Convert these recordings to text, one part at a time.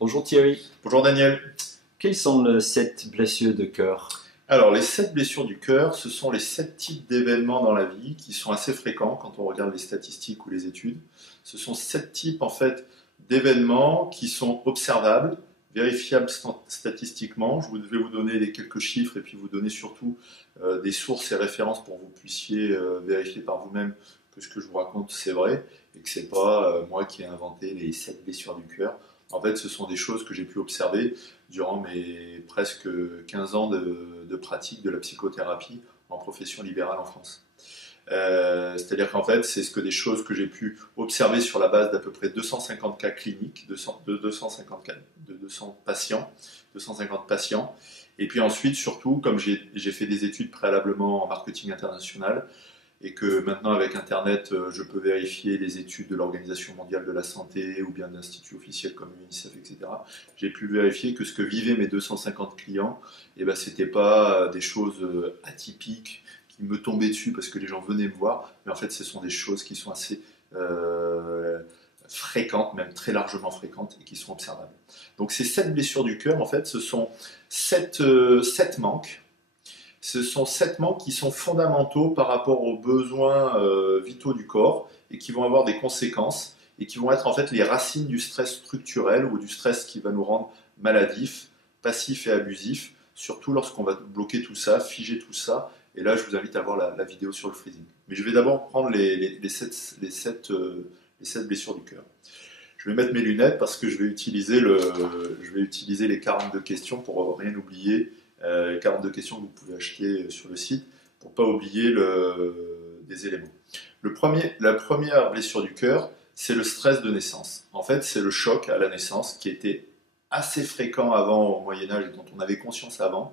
Bonjour Thierry, Bonjour Daniel. quelles sont les 7 blessures de cœur? Alors, les 7 blessures du cœur, ce sont les 7 types d'événements dans la vie qui sont assez fréquents quand on regarde les statistiques ou les études. Ce sont 7 types en fait d'événements qui sont observables, vérifiables statistiquement. Je vais vous donner quelques chiffres et puis vous donner surtout des sources et références pour que vous puissiez vérifier par vous-même que ce que je vous raconte c'est vrai et que c'est pas moi qui ai inventé les 7 blessures du cœur. En fait, ce sont des choses que j'ai pu observer durant mes presque 15 ans de pratique de la psychothérapie en profession libérale en France. C'est-à-dire qu'en fait, c'est des choses que j'ai pu observer sur la base d'à peu près 250 cas cliniques, de 200 patients, 250 patients. Et puis ensuite, surtout, comme j'ai fait des études préalablement en marketing international, et que maintenant avec Internet, je peux vérifier les études de l'Organisation mondiale de la santé ou bien d'instituts officiels comme l'UNICEF, etc. J'ai pu vérifier que ce que vivaient mes 250 clients, eh ben, c'était pas des choses atypiques qui me tombaient dessus parce que les gens venaient me voir, mais en fait ce sont des choses qui sont assez fréquentes, même très largement fréquentes et qui sont observables. Donc ces 7 blessures du cœur, en fait, ce sont 7 manques. Ce sont 7 manques qui sont fondamentaux par rapport aux besoins vitaux du corps et qui vont avoir des conséquences et qui vont être en fait les racines du stress structurel ou du stress qui va nous rendre maladifs, passifs et abusifs, surtout lorsqu'on va bloquer tout ça, figer tout ça. Et là, je vous invite à voir la vidéo sur le freezing. Mais je vais d'abord prendre les 7 blessures du cœur. Je vais mettre mes lunettes parce que je vais utiliser les 42 questions pour rien oublier. 42 questions que vous pouvez acheter sur le site pour ne pas oublier des éléments. La première blessure du cœur, c'est le stress de naissance. En fait, c'est le choc à la naissance qui était assez fréquent avant au Moyen-Âge et dont on avait conscience avant,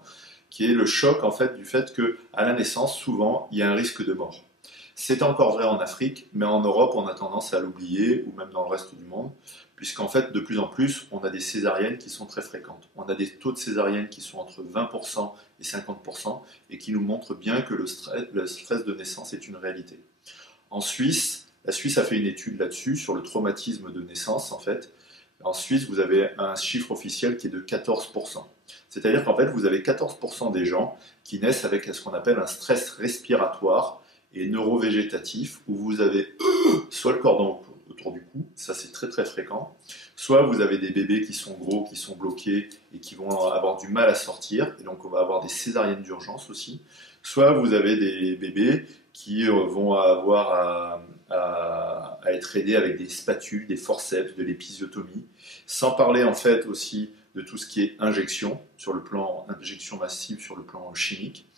qui est le choc en fait du fait qu'à la naissance, souvent, il y a un risque de mort. C'est encore vrai en Afrique, mais en Europe, on a tendance à l'oublier, ou même dans le reste du monde, puisqu'en fait, de plus en plus, on a des césariennes qui sont très fréquentes. On a des taux de césariennes qui sont entre 20% et 50%, et qui nous montrent bien que le stress de naissance est une réalité. En Suisse, la Suisse a fait une étude là-dessus, sur le traumatisme de naissance, en fait. En Suisse, vous avez un chiffre officiel qui est de 14%. C'est-à-dire qu'en fait, vous avez 14% des gens qui naissent avec ce qu'on appelle un stress respiratoire et neurovégétatif, où vous avez soit le cordon autour du cou, ça c'est très très fréquent, soit vous avez des bébés qui sont gros, qui sont bloqués et qui vont avoir du mal à sortir, et donc on va avoir des césariennes d'urgence aussi, soit vous avez des bébés qui vont avoir à être aidés avec des spatules, des forceps, de l'épisiotomie, sans parler en fait aussi de tout ce qui est injection, sur le plan injection massive, sur le plan chimique,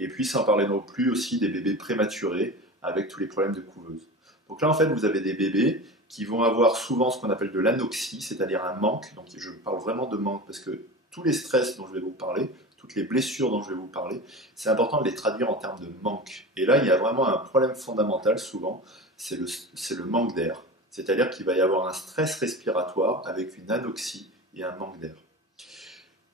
et puis sans parler non plus aussi des bébés prématurés avec tous les problèmes de couveuse. Donc là en fait vous avez des bébés qui vont avoir souvent ce qu'on appelle de l'anoxie, c'est-à-dire un manque, donc je parle vraiment de manque parce que tous les stress dont je vais vous parler, toutes les blessures dont je vais vous parler, c'est important de les traduire en termes de manque. Et là il y a vraiment un problème fondamental souvent, c'est le manque d'air. C'est-à-dire qu'il va y avoir un stress respiratoire avec une anoxie et un manque d'air.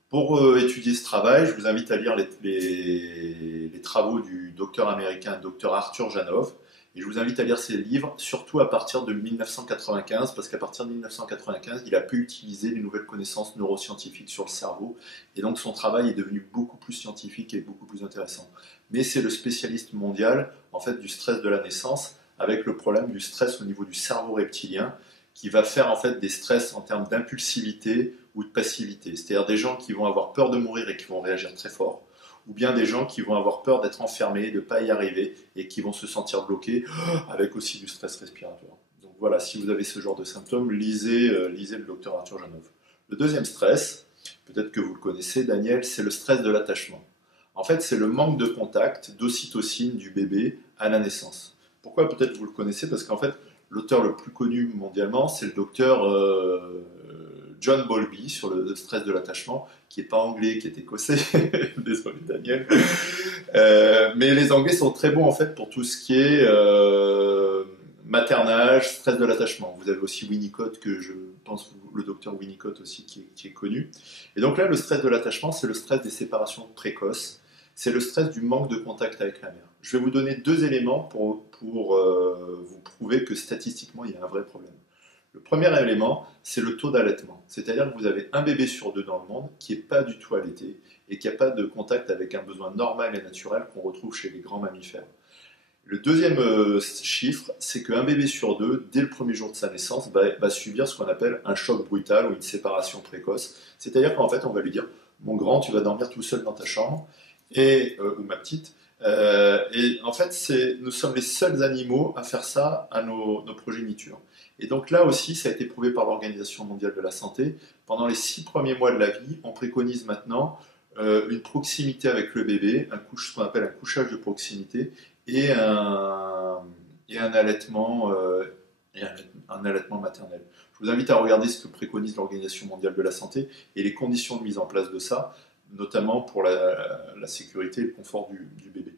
Pour étudier ce travail, je vous invite à lire les travaux du docteur américain, docteur Arthur Janov, et je vous invite à lire ses livres, surtout à partir de 1995, parce qu'à partir de 1995, il a pu utiliser les nouvelles connaissances neuroscientifiques sur le cerveau, et donc son travail est devenu beaucoup plus scientifique et beaucoup plus intéressant. Mais c'est le spécialiste mondial, en fait, du stress de la naissance, avec le problème du stress au niveau du cerveau reptilien, qui va faire en fait des stress en termes d'impulsivité ou de passivité. C'est-à-dire des gens qui vont avoir peur de mourir et qui vont réagir très fort, ou bien des gens qui vont avoir peur d'être enfermés, de ne pas y arriver et qui vont se sentir bloqués, avec aussi du stress respiratoire. Donc voilà, si vous avez ce genre de symptômes, lisez le docteur Arthur Janov. Le deuxième stress, peut-être que vous le connaissez Daniel, c'est le stress de l'attachement. En fait, c'est le manque de contact d'ocytocine du bébé à la naissance. Pourquoi peut-être vous le connaissez? Parce qu'en fait, l'auteur le plus connu mondialement, c'est le docteur John Bowlby sur le stress de l'attachement, qui n'est pas anglais, qui est écossais. Désolé Daniel. Mais les Anglais sont très bons en fait pour tout ce qui est maternage, stress de l'attachement. Vous avez aussi Winnicott, que je pense le docteur Winnicott aussi, qui est connu. Et donc là, le stress de l'attachement, c'est le stress des séparations précoces. C'est le stress du manque de contact avec la mère. Je vais vous donner 2 éléments pour vous prouver que statistiquement, il y a un vrai problème. Le premier élément, c'est le taux d'allaitement. C'est-à-dire que vous avez un bébé sur deux dans le monde qui n'est pas du tout allaité et qui n'a pas de contact avec un besoin normal et naturel qu'on retrouve chez les grands mammifères. Le deuxième chiffre, c'est qu'un bébé sur deux, dès le premier jour de sa naissance, va subir ce qu'on appelle un choc brutal ou une séparation précoce. C'est-à-dire qu'en fait, on va lui dire, mon grand, tu vas dormir tout seul dans ta chambre, ou ma petite. Et en fait, nous sommes les seuls animaux à faire ça à nos progénitures. Et donc là aussi, ça a été prouvé par l'Organisation mondiale de la santé. Pendant les 6 premiers mois de la vie, on préconise maintenant une proximité avec le bébé, ce qu'on appelle un couchage de proximité, et un allaitement, un allaitement maternel. Je vous invite à regarder ce que préconise l'Organisation mondiale de la santé et les conditions de mise en place de ça, notamment pour la sécurité et le confort du bébé.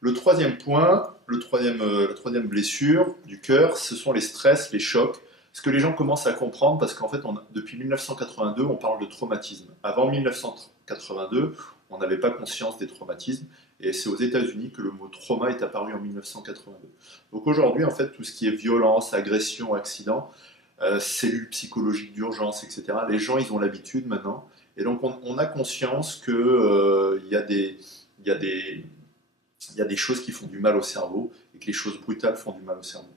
Le troisième point, la troisième blessure du cœur, ce sont les stress, les chocs. Ce que les gens commencent à comprendre, parce qu'en fait, depuis 1982, on parle de traumatisme. Avant 1982, on n'avait pas conscience des traumatismes, et c'est aux États-Unis que le mot trauma est apparu en 1982. Donc aujourd'hui, en fait, tout ce qui est violence, agression, accident, cellules psychologiques d'urgence, etc., les gens, ils ont l'habitude maintenant, et donc on a conscience qu'il y a des choses qui font du mal au cerveau et que les choses brutales font du mal au cerveau.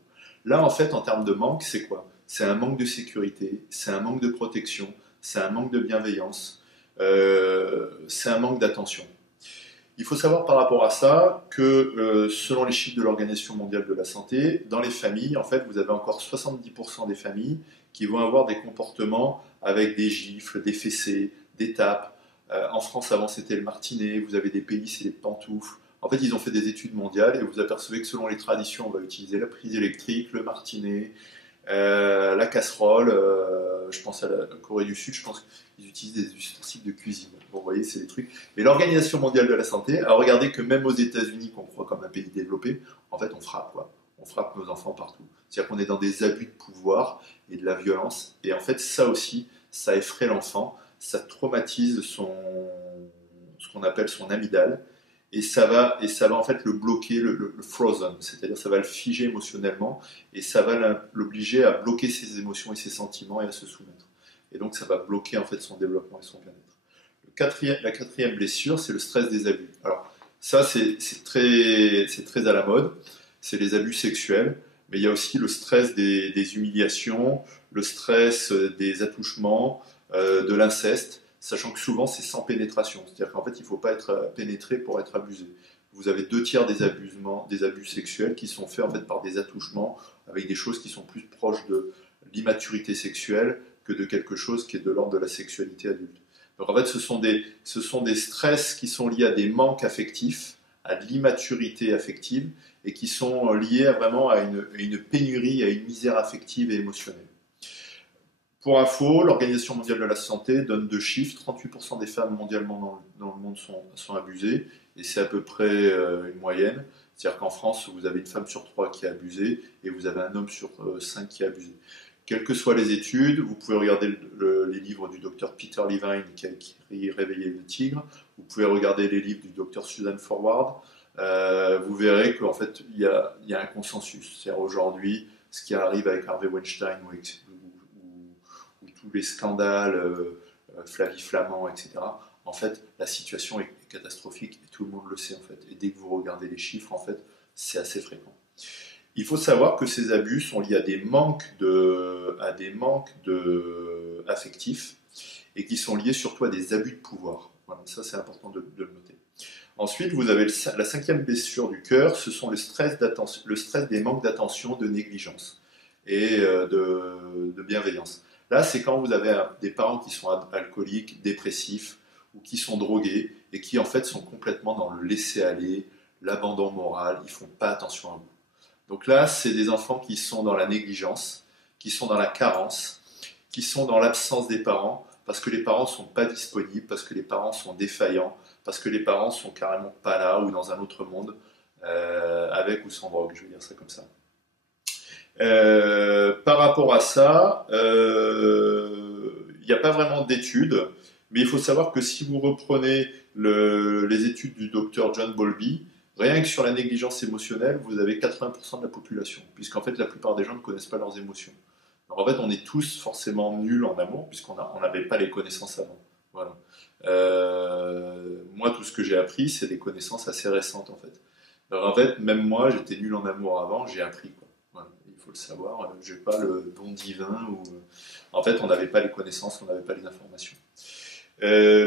Là, en fait, en termes de manque, c'est quoi? C'est un manque de sécurité, c'est un manque de protection, c'est un manque de bienveillance, c'est un manque d'attention. Il faut savoir par rapport à ça que selon les chiffres de l'Organisation mondiale de la santé, dans les familles, en fait, vous avez encore 70% des familles qui vont avoir des comportements avec des gifles, des fessées, des tapes. En France, avant, c'était le martinet. Vous avez des pays, c'est les pantoufles. En fait, ils ont fait des études mondiales et vous apercevez que selon les traditions, on va utiliser la prise électrique, le martinet, la casserole. Je pense à la Corée du Sud, je pense qu'ils utilisent des ustensiles de cuisine. Bon, vous voyez, c'est des trucs. Mais l'Organisation mondiale de la santé a regardé que même aux États-Unis, qu'on croit comme un pays développé, en fait, on frappe, quoi. On frappe nos enfants partout. C'est-à-dire qu'on est dans des abus de pouvoir et de la violence. Et en fait, ça aussi, ça effraie l'enfant, ça traumatise ce qu'on appelle son amygdale. Et ça va en fait le bloquer, le frozen, c'est-à-dire ça va le figer émotionnellement et ça va l'obliger à bloquer ses émotions et ses sentiments et à se soumettre. Et donc ça va bloquer en fait son développement et son bien-être. La quatrième blessure, c'est le stress des abus. Alors ça c'est très à la mode, c'est les abus sexuels, mais il y a aussi le stress des humiliations, le stress des attouchements, de l'inceste. Sachant que souvent c'est sans pénétration, c'est-à-dire qu'en fait il ne faut pas être pénétré pour être abusé. Vous avez 2 tiers des abus sexuels qui sont faits en fait par des attouchements avec des choses qui sont plus proches de l'immaturité sexuelle que de quelque chose qui est de l'ordre de la sexualité adulte. Donc en fait ce sont des stress qui sont liés à des manques affectifs, à de l'immaturité affective et qui sont liés vraiment à une pénurie, à une misère affective et émotionnelle. Pour info, l'Organisation mondiale de la santé donne 2 chiffres. 38% des femmes mondialement dans le monde sont abusées, et c'est à peu près une moyenne. C'est-à-dire qu'en France, vous avez une femme sur 3 qui est abusée, et vous avez un homme sur 5 qui est abusé. Quelles que soient les études, vous pouvez regarder les livres du docteur Peter Levine qui a écrit Réveiller le tigre, vous pouvez regarder les livres du docteur Susan Forward, vous verrez qu'en fait, il y a un consensus. C'est-à-dire aujourd'hui, ce qui arrive avec Harvey Weinstein ou tous les scandales, Flavie Flamand, etc. En fait, la situation est catastrophique et tout le monde le sait en fait. Et dès que vous regardez les chiffres, en fait, c'est assez fréquent. Il faut savoir que ces abus sont liés à des manques affectifs et qui sont liés surtout à des abus de pouvoir. Voilà, ça c'est important de le noter. Ensuite, vous avez la 5e blessure du cœur, ce sont le stress des manques d'attention, de négligence et de bienveillance. Là, c'est quand vous avez des parents qui sont alcooliques, dépressifs ou qui sont drogués et qui en fait sont complètement dans le laisser-aller, l'abandon moral, ils ne font pas attention à vous. Donc là, c'est des enfants qui sont dans la négligence, qui sont dans la carence, qui sont dans l'absence des parents, parce que les parents ne sont pas disponibles, parce que les parents sont défaillants, parce que les parents sont carrément pas là ou dans un autre monde, avec ou sans drogue, je vais dire ça comme ça. Par rapport à ça, il n'y a pas vraiment d'études, mais il faut savoir que si vous reprenez les études du docteur John Bowlby, rien que sur la négligence émotionnelle, vous avez 80% de la population, puisqu'en fait la plupart des gens ne connaissent pas leurs émotions. Alors, en fait, on est tous forcément nuls en amour, puisqu'on n'avait pas les connaissances avant. Voilà. Moi, tout ce que j'ai appris, c'est des connaissances assez récentes, en fait. Alors, en fait, même moi, j'étais nul en amour avant, j'ai appris, quoi. Voilà. Il faut le savoir, j'ai pas le don divin, ou... En fait, on n'avait pas les connaissances, on n'avait pas les informations. Et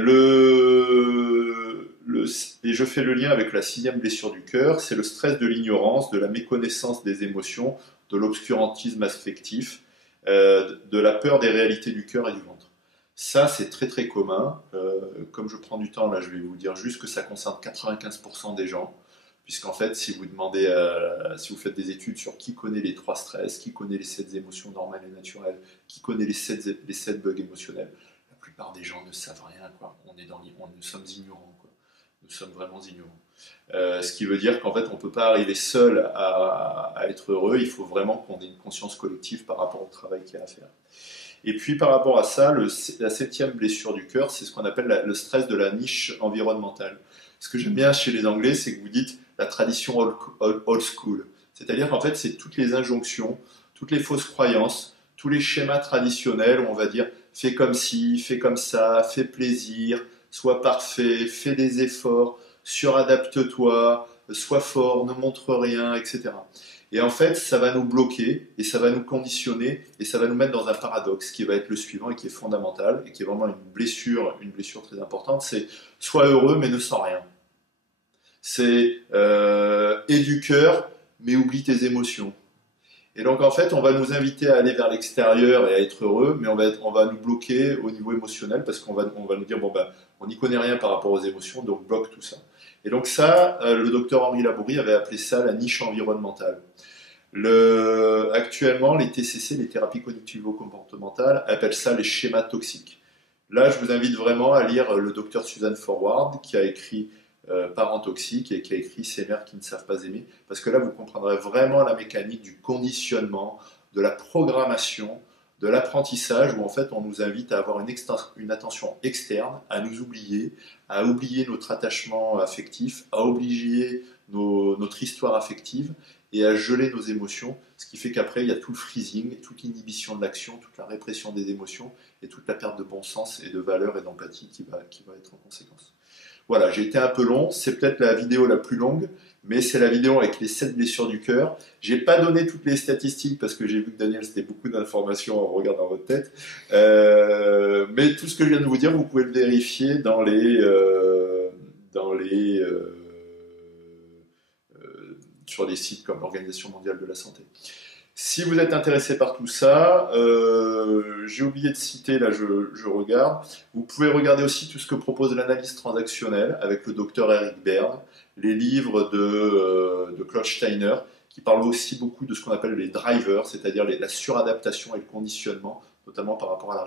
je fais le lien avec la 6e blessure du cœur, c'est le stress de l'ignorance, de la méconnaissance des émotions, de l'obscurantisme affectif, de la peur des réalités du cœur et du ventre. Ça, c'est très très commun. Comme je prends du temps, là, je vais vous dire juste que ça concerne 95% des gens, puisqu'en fait, si vous demandez, si vous faites des études sur qui connaît les 3 stress, qui connaît les 7 émotions normales et naturelles, qui connaît les 7 bugs émotionnels, la plupart des gens ne savent rien, quoi. Nous sommes ignorants, quoi. Nous sommes vraiment ignorants. Ce qui veut dire qu'en fait, on ne peut pas arriver seul à être heureux. Il faut vraiment qu'on ait une conscience collective par rapport au travail qu'il y a à faire. Et puis par rapport à ça, la 7e blessure du cœur, c'est ce qu'on appelle le stress de la niche environnementale. Ce que j'aime bien chez les Anglais, c'est que vous dites la tradition old school. C'est-à-dire qu'en fait, c'est toutes les injonctions, toutes les fausses croyances, tous les schémas traditionnels où on va dire fais comme ci, fais comme ça, fais plaisir, sois parfait, fais des efforts, suradapte-toi, sois fort, ne montre rien, etc. Et en fait, ça va nous bloquer, et ça va nous conditionner, et ça va nous mettre dans un paradoxe qui va être le suivant, et qui est fondamental, et qui est vraiment une blessure très importante, c'est sois heureux, mais ne sens rien. C'est aie du cœur, mais oublie tes émotions. Et donc en fait, on va nous inviter à aller vers l'extérieur et à être heureux, mais on va nous bloquer au niveau émotionnel, parce qu'on va nous dire, bon ben, on n'y connaît rien par rapport aux émotions, donc bloque tout ça. Et donc ça, le docteur Henri Labourie avait appelé ça la niche environnementale. Actuellement, les TCC, les thérapies cognitivo-comportementales, appellent ça les schémas toxiques. Là, je vous invite vraiment à lire le docteur Suzanne Forward, qui a écrit Parents toxiques et qui a écrit Ces mères qui ne savent pas aimer, parce que là, vous comprendrez vraiment la mécanique du conditionnement, de la programmation, de l'apprentissage, où en fait, on nous invite à avoir une attention externe, à nous oublier, à oublier notre attachement affectif, à oublier notre histoire affective, et à geler nos émotions, ce qui fait qu'après, il y a tout le freezing, toute l'inhibition de l'action, toute la répression des émotions, et toute la perte de bon sens et de valeur et d'empathie qui va être en conséquence. Voilà, j'ai été un peu long, c'est peut-être la vidéo la plus longue, mais c'est la vidéo avec les 7 blessures du cœur. J'ai pas donné toutes les statistiques, parce que j'ai vu que Daniel, c'était beaucoup d'informations en regardant votre tête, mais tout ce que je viens de vous dire, vous pouvez le vérifier sur des sites comme l'Organisation mondiale de la santé. Si vous êtes intéressé par tout ça, j'ai oublié de citer, là je regarde, vous pouvez regarder aussi tout ce que propose l'analyse transactionnelle avec le docteur Eric Berne, les livres de Claude Steiner, qui parlent aussi beaucoup de ce qu'on appelle les drivers, c'est-à-dire la suradaptation et le conditionnement, notamment par rapport à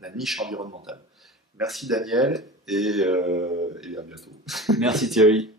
la niche environnementale. Merci Daniel, et à bientôt. Merci Thierry.